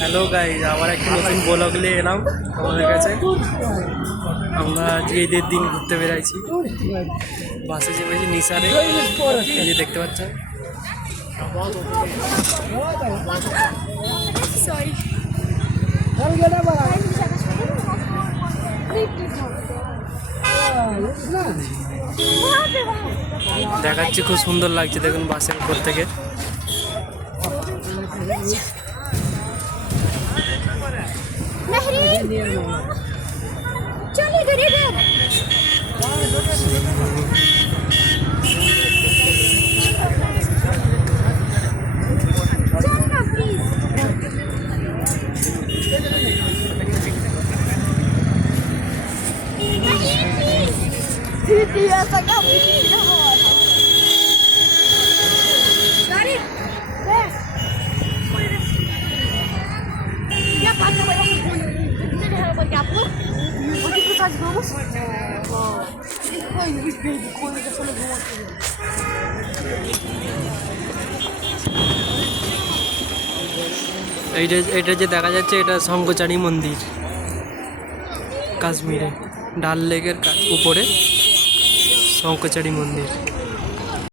Hello guys, আবার একটা নতুন ব্লগ নিয়ে এলাম আমাদের কাছে। আমরা আজকে ঈদের দিন ঘুরতে বেরাইছি, বাসে চেপেছি নিসারে, এই যে দেখতে পাচ্ছেন। দেখাচ্ছি, খুব সুন্দর লাগছে, দেখুন বাসের উপর থেকে। এইটা যে দেখা যাচ্ছে, এটা শঙ্করচারী মন্দির, কাশ্মীরে ডাল লেকের উপরে শঙ্করচারী মন্দির।